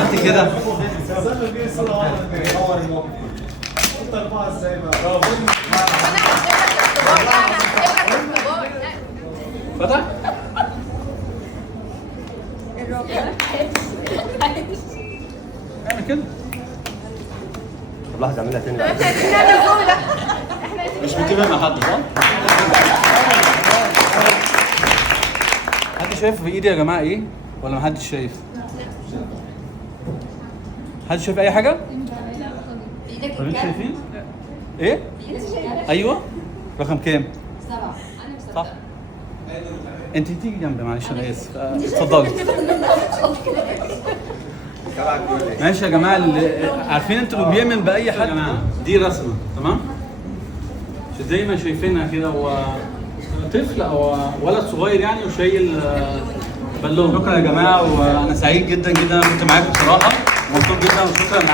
عملت كده. فتح؟ اعمل كده. طب لحظه اعملها تاني. مش متفق مع حد صح؟ حد شايف في ايدي يا جماعه ايه؟ ولا ما حدش شايف؟ حد شايف اي حاجه؟ طب انتوا شايفين؟ ايه؟ ايوه رقم كام؟ 7. صح؟ انت تيجي جنبي معلش انا اسف. اتفضلي. ماشي يا جماعه عارفين انتوا اللي بيؤمن باي حد يا جماعه دي رسمه تمام؟ زي ما شايفينها كده هو طفل او ولد صغير يعني وشايل بالون. شكرا يا جماعه وانا سعيد جدا جدا كنت معاكم بصراحه. مبسوط جدا وشكرا على